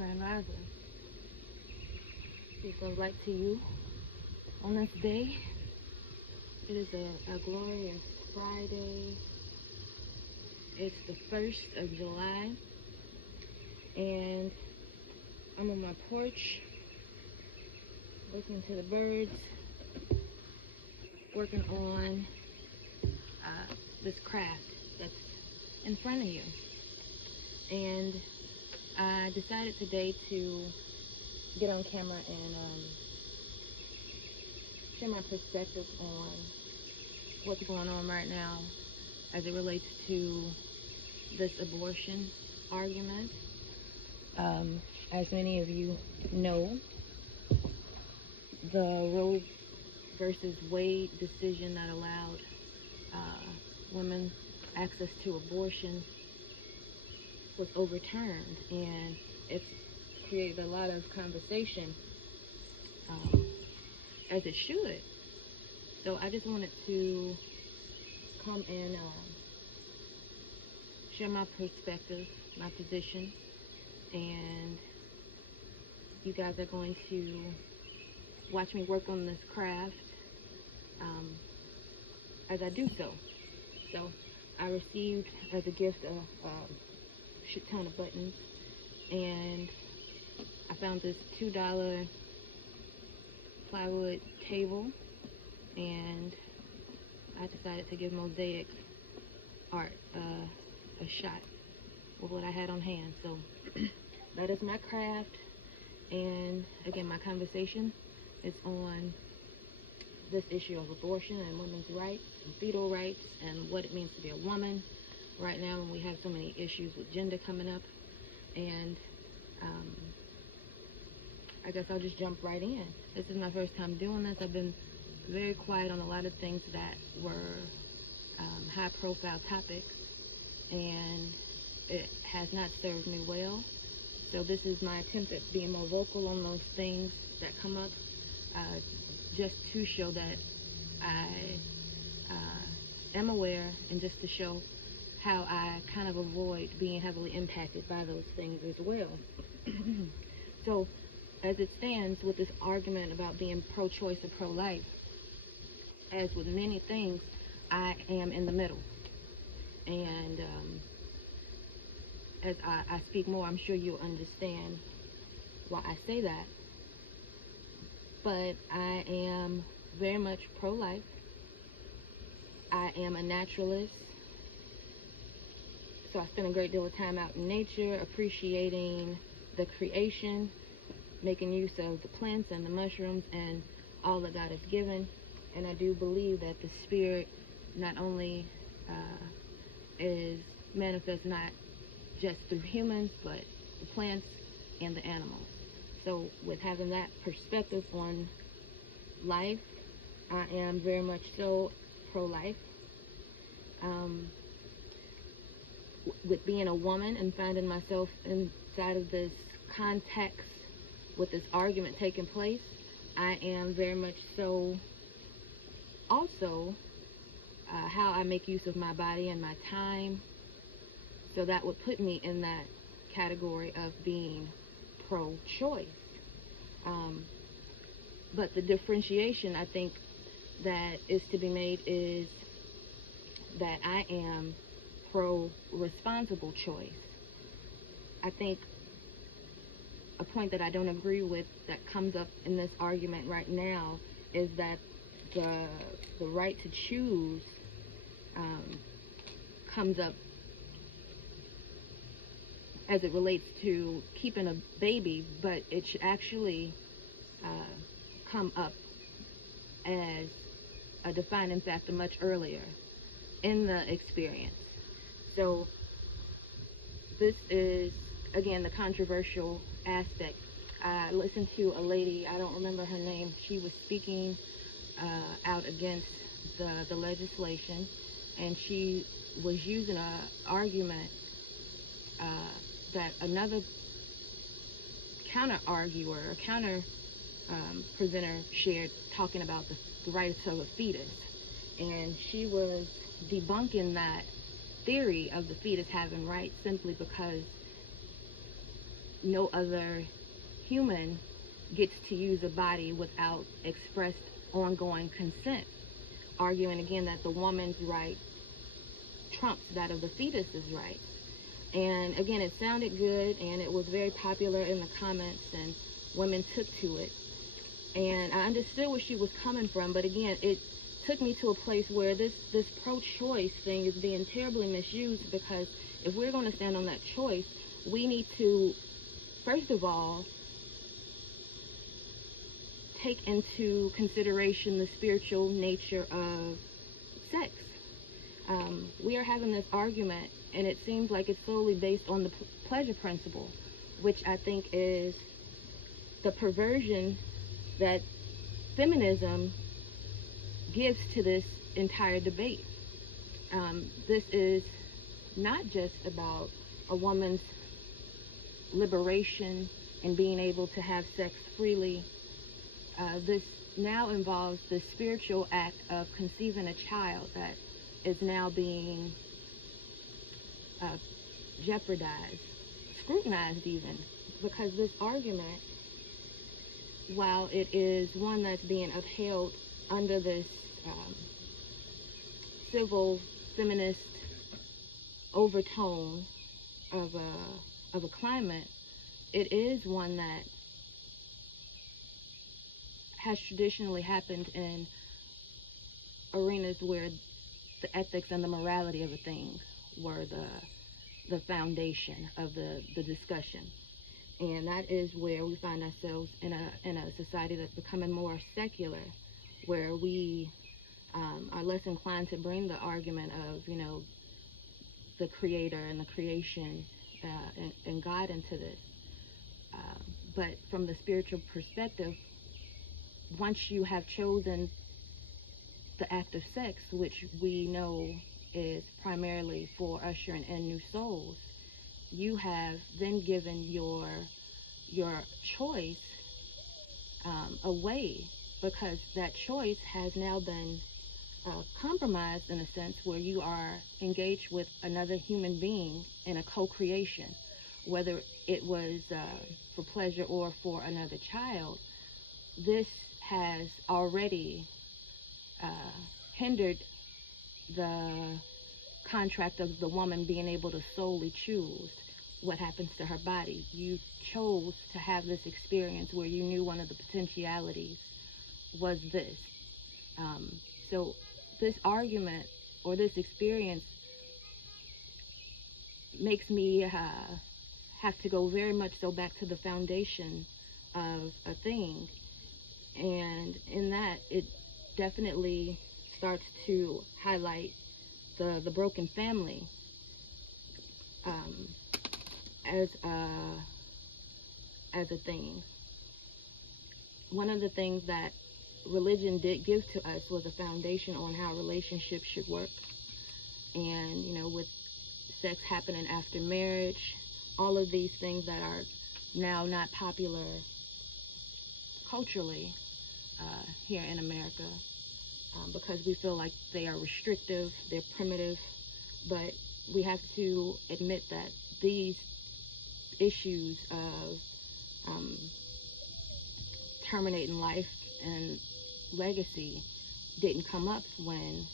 Grand Rising. Peace of light to you on this day. It is a glorious Friday. It's the 1st of July, and I'm on my porch listening to the birds, working on this craft that's in front of you. And I decided today to get on camera and share my perspective on what's going on right now as it relates to this abortion argument. As many of you know, the Roe versus Wade decision that allowed women access to abortion was overturned, and it's created a lot of conversation, as it should. So I just wanted to come and share my perspective, my position, and you guys are going to watch me work on this craft as I do so. So I received as a gift a shit ton of buttons, and I found this $2 plywood table, and I decided to give mosaic art a shot with what I had on hand. So that is my craft, and again, my conversation is on this issue of abortion and women's rights and fetal rights and what it means to be a woman right now when we have so many issues with gender coming up. And I guess I'll just jump right in. This is my first time doing this. I've been very quiet on a lot of things that were high profile topics, and it has not served me well. So this is my attempt at being more vocal on those things that come up, just to show that I am aware, and just to show how I kind of avoid being heavily impacted by those things as well. So as it stands with this argument about being pro-choice or pro-life, as with many things, I am in the middle. And as I speak more, I'm sure you'll understand why I say that. But I am very much pro-life. I am a naturalist. So I spend a great deal of time out in nature, appreciating the creation, making use of the plants and the mushrooms and all that God has given. And I do believe that the spirit not only is manifest not just through humans, but the plants and the animals. So with having that perspective on life, I am very much so pro-life. With being a woman and finding myself inside of this context with this argument taking place, I am very much so also how I make use of my body and my time. So that would put me in that category of being pro-choice. But the differentiation I think that is to be made is that I am pro-responsible choice. I think a point that I don't agree with that comes up in this argument right now is that the right to choose comes up as it relates to keeping a baby, but it should actually come up as a defining factor much earlier in the experience. So this is, again, the controversial aspect. I listened to a lady, I don't remember her name, she was speaking out against the legislation, and she was using an argument that another counter-arguer, or counter-presenter shared, talking about the rights of a fetus. And she was debunking that theory of the fetus having rights simply because no other human gets to use a body without expressed ongoing consent, arguing again that the woman's right trumps that of the fetus's right. And again, it sounded good, and it was very popular in the comments, and women took to it. And I understood where she was coming from, but again, it took me to a place where this pro-choice thing is being terribly misused, because if we're going to stand on that choice, we need to, first of all, take into consideration the spiritual nature of sex. We are having this argument, and it seems like it's solely based on the pleasure principle, which I think is the perversion that feminism gives to this entire debate. This is not just about a woman's liberation and being able to have sex freely. This now involves the spiritual act of conceiving a child that is now being jeopardized, scrutinized even, because this argument, while it is one that's being upheld under this civil feminist overtone of a climate, it is one that has traditionally happened in arenas where the ethics and the morality of a thing were the foundation of the discussion. And that is where we find ourselves in a society that's becoming more secular, where we are less inclined to bring the argument of, the creator and the creation and God into this. But from the spiritual perspective, once you have chosen the act of sex, which we know is primarily for ushering in new souls, you have then given your choice away, because that choice has now been compromised in a sense where you are engaged with another human being in a co-creation, whether it was for pleasure or for another child. This has already hindered the contract of the woman being able to solely choose what happens to her body. You chose to have this experience where you knew one of the potentialities was this. So this argument or this experience makes me have to go very much so back to the foundation of a thing. And in that, it definitely starts to highlight the broken family as a thing. One of the things that religion did give to us was a foundation on how relationships should work. And, with sex happening after marriage, all of these things that are now not popular culturally here in America, because we feel like they are restrictive, they're primitive. But we have to admit that these issues of terminating life and legacy didn't come up when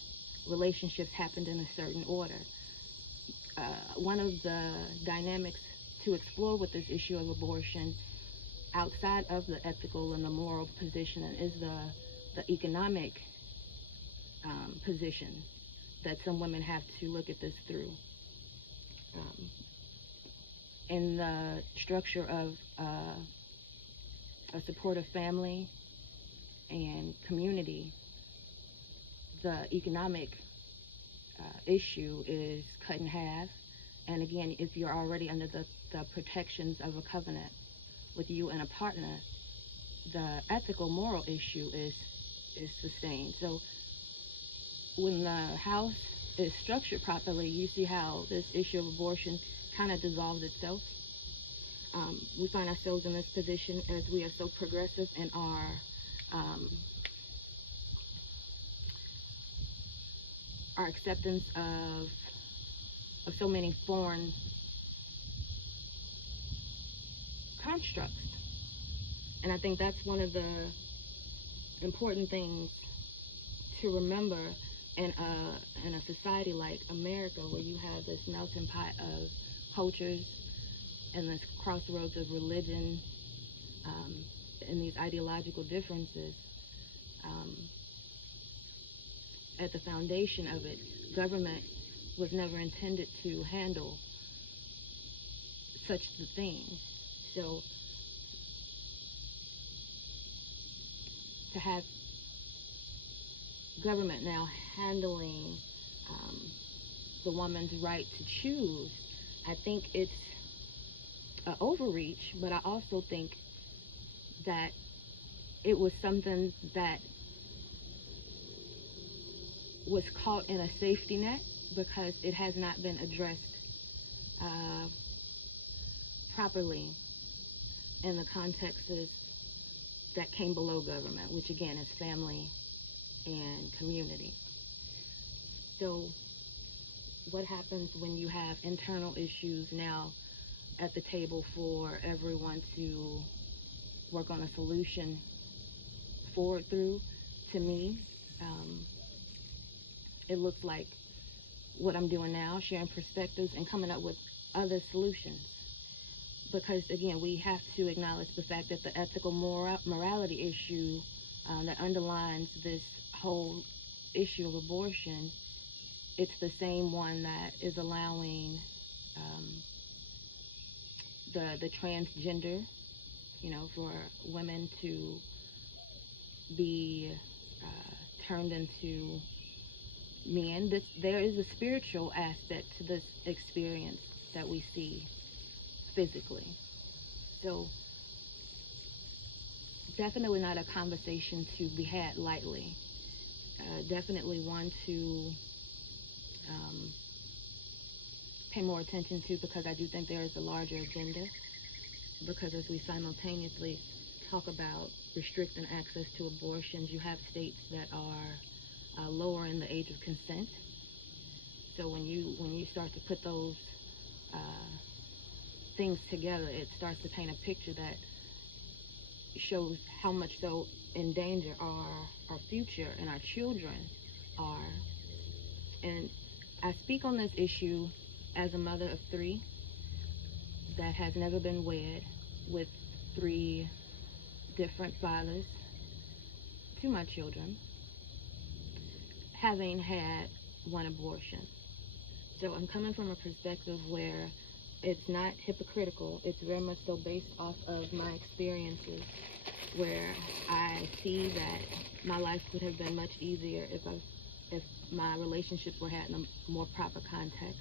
relationships happened in a certain order. One of the dynamics to explore with this issue of abortion, outside of the ethical and the moral position, is the economic position that some women have to look at this through. In the structure of a supportive family and community, the economic issue is cut in half. And again, if you're already under the protections of a covenant with you and a partner, the ethical moral issue is sustained. So when the house is structured properly, you see how this issue of abortion kind of dissolves itself. We find ourselves in this position as we are so progressive in our acceptance of so many foreign constructs. And I think that's one of the important things to remember in a society like America, where you have this melting pot of cultures and this crossroads of religion, and these ideological differences. At the foundation of it, government was never intended to handle such the thing. So to have government now handling the woman's right to choose, I think it's an overreach, but I also think that it was something that was caught in a safety net because it has not been addressed properly in the contexts that came below government, which again is family and community. So what happens when you have internal issues now at the table for everyone to work on a solution forward through? To me, it looks like what I'm doing now, sharing perspectives and coming up with other solutions. Because again, we have to acknowledge the fact that the ethical morality issue that underlines this whole issue of abortion, it's the same one that is allowing the transgender, for women to be turned into men. There is a spiritual aspect to this experience that we see physically. So definitely not a conversation to be had lightly. Definitely one to pay more attention to, because I do think there is a larger agenda. Because as we simultaneously talk about restricting access to abortions, you have states that are lowering the age of consent. So when you start to put those things together, it starts to paint a picture that shows how much so in danger our future and our children are. And I speak on this issue as a mother of 3 that has never been wed, with 3 different fathers to my children, having had 1 abortion. So I'm coming from a perspective where it's not hypocritical. It's very much so based off of my experiences, where I see that my life could have been much easier if my relationships were had in a more proper context.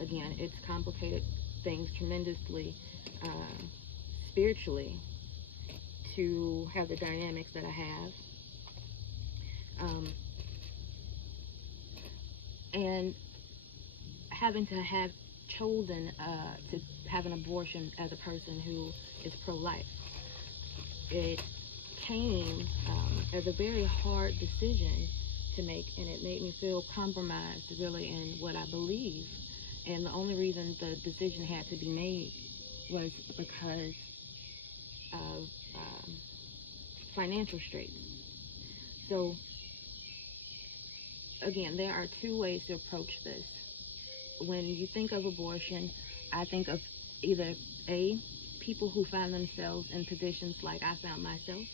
Again, it's complicated things tremendously spiritually to have the dynamics that I have. And having to have chosen to have an abortion as a person who is pro-life, it came as a very hard decision to make, and it made me feel compromised really in what I believe. And the only reason the decision had to be made was because of financial straits. So again, there are 2 ways to approach this. When you think of abortion, I think of either A, people who find themselves in positions like I found myself,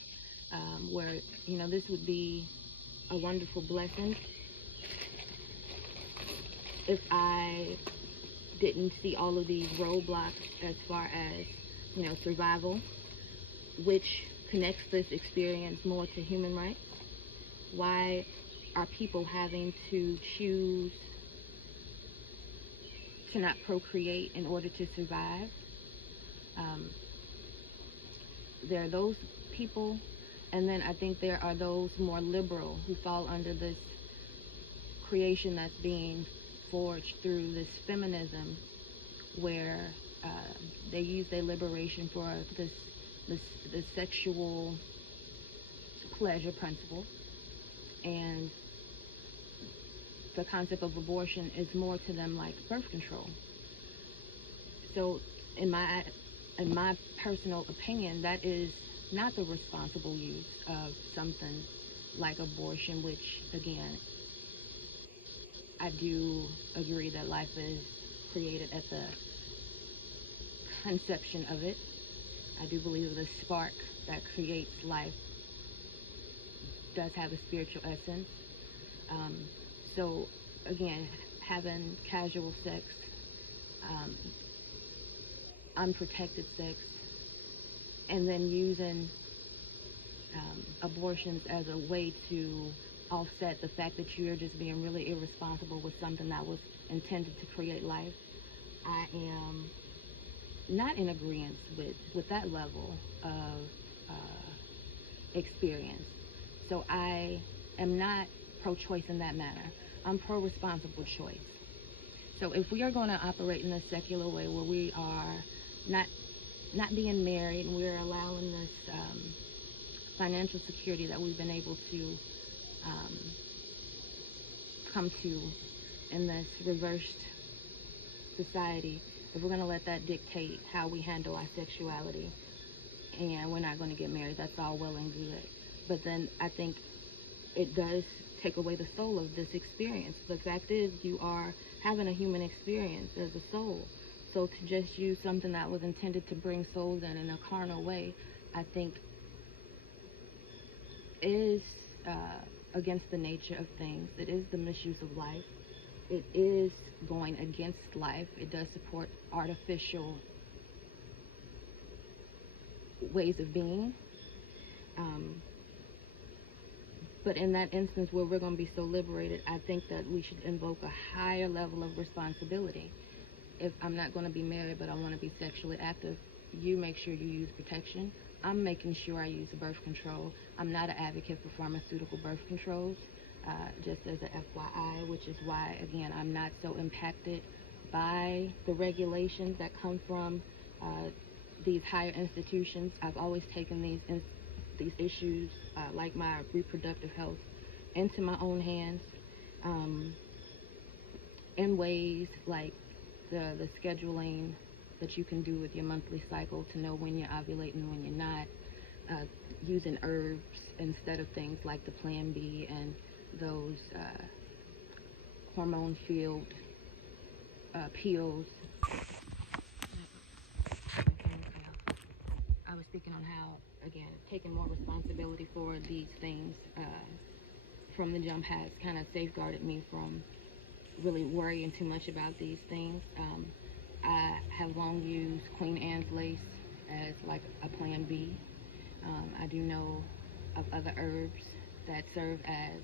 where, this would be a wonderful blessing if I didn't see all of these roadblocks as far as, survival, which connects this experience more to human rights. Why are people having to choose to not procreate in order to survive? There are those people, and then I think there are those more liberal who fall under this creation that's being forged through this feminism, where they use their liberation for this sexual pleasure principle, and the concept of abortion is more to them like birth control. So in my in my personal opinion, that is not the responsible use of something like abortion, which, again, I do agree that life is created at the conception of it. I do believe the spark that creates life does have a spiritual essence. Um, so, again, having casual sex, um, unprotected sex, and then using abortions as a way to offset the fact that you're just being really irresponsible with something that was intended to create life, I am not in agreement with that level of experience. So I am not pro-choice in that manner. I'm pro-responsible choice. So if we are going to operate in a secular way where we are not being married and we're allowing this financial security that we've been able to come to in this reversed society, if we're going to let that dictate how we handle our sexuality, and we're not going to get married, that's all well and good. But then I think it does take away the soul of this experience. The fact is, you are having a human experience as a soul. So to just use something that was intended to bring souls in a carnal way, I think is against the nature of things. It is the misuse of life. It is going against life. It does support artificial ways of being. But in that instance where we're going to be so liberated, I think that we should invoke a higher level of responsibility. If I'm not going to be married but I want to be sexually active, you make sure you use protection. I'm making sure I use birth control. I'm not an advocate for pharmaceutical birth controls, just as a FYI, which is why, again, I'm not so impacted by the regulations that come from these higher institutions. I've always taken these issues, like my reproductive health, into my own hands, in ways like the scheduling that you can do with your monthly cycle to know when you're ovulating and when you're not, using herbs instead of things like the Plan B and those hormone-filled pills. I was speaking on how, again, taking more responsibility for these things from the jump has kind of safeguarded me from really worrying too much about these things. I have long used Queen Anne's lace as like a plan B. I do know of other herbs that serve as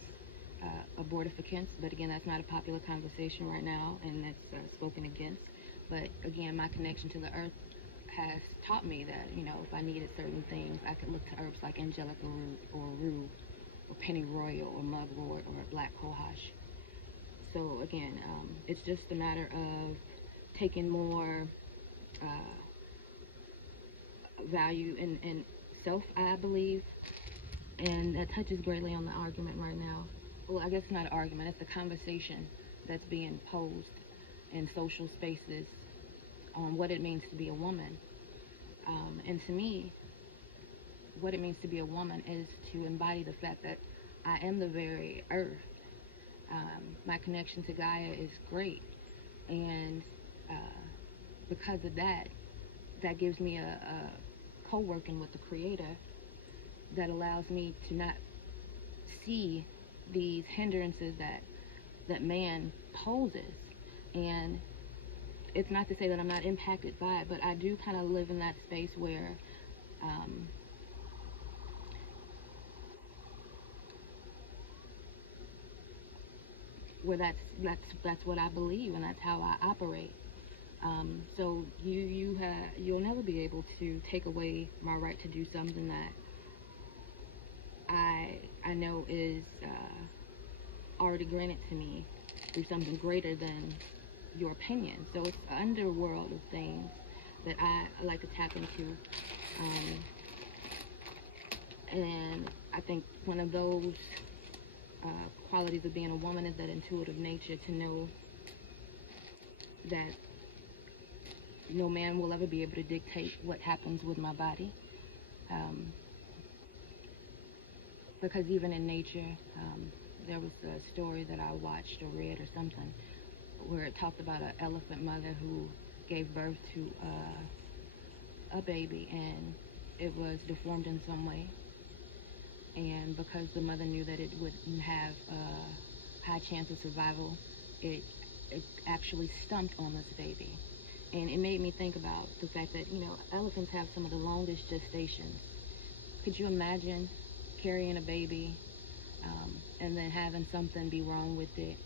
abortificants, but again, that's not a popular conversation right now, and that's spoken against. But again, my connection to the earth has taught me that, if I needed certain things, I could look to herbs like angelica root or rue or pennyroyal or mugwort or black cohosh. So again, it's just a matter of taking more value in self, I believe, and that touches greatly on the argument right now. Well, I guess it's not an argument, it's a conversation that's being posed in social spaces on what it means to be a woman. And to me, what it means to be a woman is to embody the fact that I am the very earth. My connection to Gaia is great, and because of that, that gives me a co-working with the Creator that allows me to not see these hindrances that man poses. And it's not to say that I'm not impacted by it, but I do kind of live in that space where that's what I believe, and that's how I operate. So you'll never be able to take away my right to do something that I know is already granted to me through something greater than your opinion. So it's an underworld of things that I like to tap into. And I think one of those qualities of being a woman is that intuitive nature to know that no man will ever be able to dictate what happens with my body. Um, because even in nature, there was a story that I watched or read or something where it talked about an elephant mother who gave birth to a baby, and it was deformed in some way. And because the mother knew that it wouldn't have a high chance of survival, it, it actually stumped on this baby. And it made me think about the fact that, elephants have some of the longest gestations. Could you imagine carrying a baby and then having something be wrong with it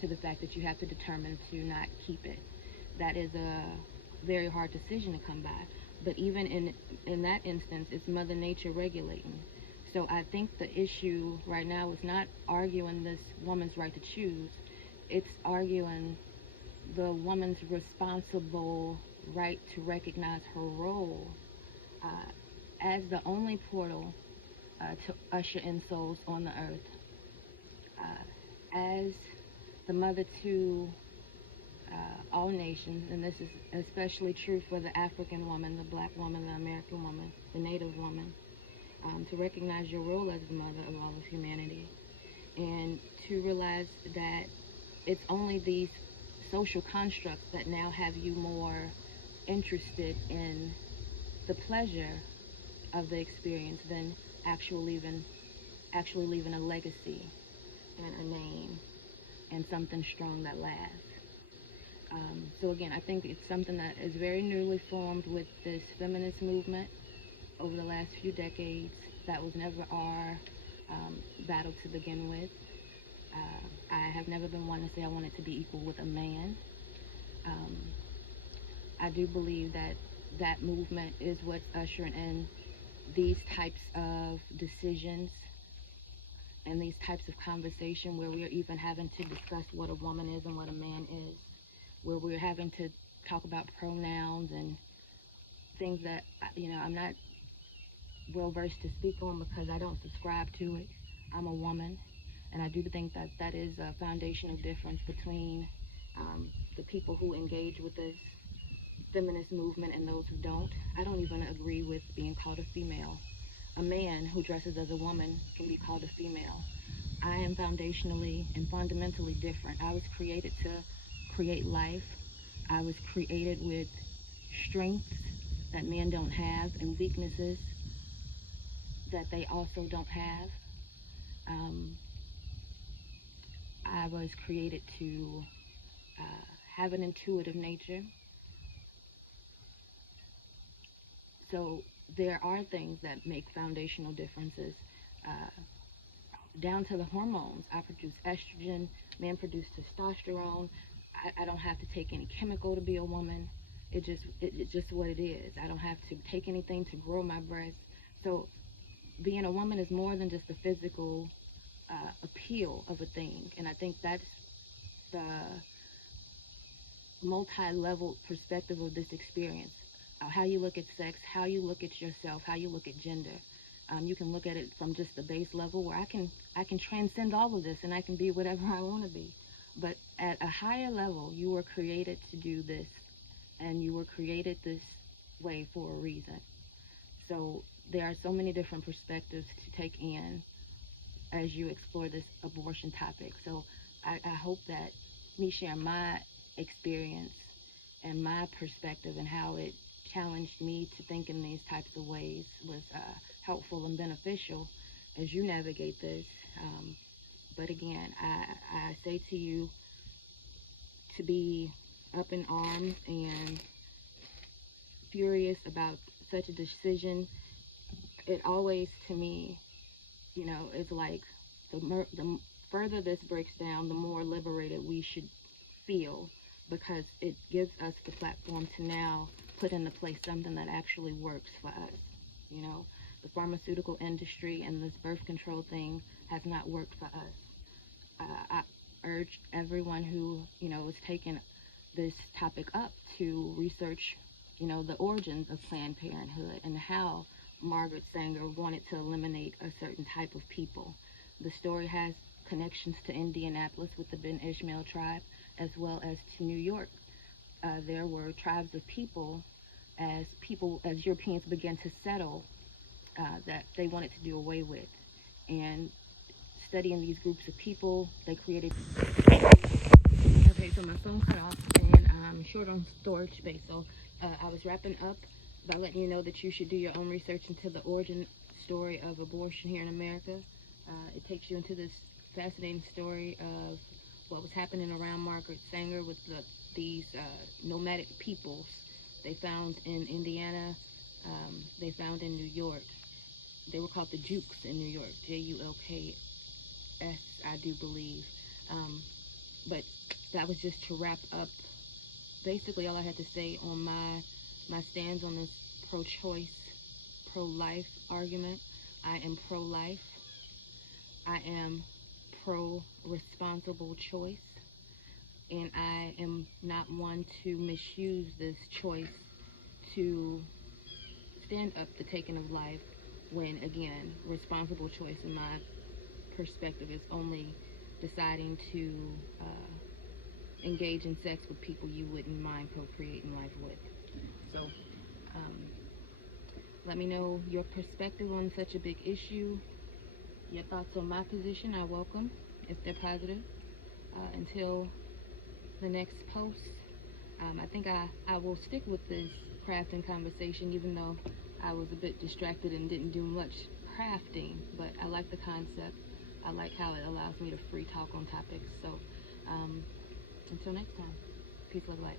to the fact that you have to determine to not keep it? That is a very hard decision to come by. But even in that instance, it's Mother Nature regulating. So I think the issue right now is not arguing this woman's right to choose. It's arguing the woman's responsible right to recognize her role as the only portal to usher in souls on the earth, as the mother to all nations, and this is especially true for the African woman, the black woman, the American woman, the Native woman, to recognize your role as the mother of all of humanity, and to realize that it's only these social constructs that now have you more interested in the pleasure of the experience than actually leaving a legacy and a name and something strong that lasts. So again, I think it's something that is very newly formed with this feminist movement over the last few decades. That was never our battle to begin with. I have never been one to say I wanted to be equal with a man. I do believe that that movement is what's ushering in these types of decisions and these types of conversation where we're even having to discuss what a woman is and what a man is, where we're having to talk about pronouns and things that, I'm not well versed to speak on because I don't subscribe to it. I'm a woman, and I do think that that is a foundational difference between the people who engage with this feminist movement and those who don't. I don't even agree with being called a female. A man who dresses as a woman can be called a female. I am foundationally and fundamentally different. I was created to create life. I was created with strengths that men don't have and weaknesses that they also don't have. I was created to have an intuitive nature. So there are things that make foundational differences. Down to the hormones. I produce estrogen, men produce testosterone. I don't have to take any chemical to be a woman. It's just what it is. I don't have to take anything to grow my breasts. So being a woman is more than just the physical appeal of a thing. And I think that's the multi-level perspective of this experience. How you look at sex, how you look at yourself, how you look at gender. You can look at it from just the base level where I can transcend all of this and I can be whatever I want to be. But at a higher level, you were created to do this, and you were created this way for a reason. So there are so many different perspectives to take in as you explore this abortion topic. So I hope that me sharing my experience and my perspective and how it challenged me to think in these types of ways was helpful and beneficial as you navigate this. But again, I say to you to be up in arms and furious about such a decision. It always, to me, is like the further this breaks down, the more liberated we should feel, because it gives us the platform to now put into place something that actually works for us. The pharmaceutical industry and this birth control thing has not worked for us. I urge everyone who, is taking this topic up to research, the origins of Planned Parenthood and how Margaret Sanger wanted to eliminate a certain type of people. The story has connections to Indianapolis with the Ben Ishmael tribe, as well as to New York there were tribes of people as Europeans began to settle, that they wanted to do away with. And studying these groups of people, they created. Okay, so my phone cut off, and I'm short on storage space. So I was wrapping up by letting you know that you should do your own research into the origin story of abortion here in America. It takes you into this fascinating story of what was happening around Margaret Sanger with these nomadic peoples they found in Indiana, they found in New York. They were called the Jukes in New York, Julks, I do believe. But that was just to wrap up basically all I had to say on my stands on this pro-choice, pro-life argument. I am pro-life. I am pro-responsible choice. And I am not one to misuse this choice to stand up the taking of life when, again, responsible choice in my perspective is only deciding to engage in sex with people you wouldn't mind procreating life with. So let me know your perspective on such a big issue. Your thoughts on my position I welcome if they're positive. Until the next post, I think I will stick with this crafting conversation, even though I was a bit distracted and didn't do much crafting, but I like the concept. I like how it allows me to free talk on topics. So until next time, peace, love, light.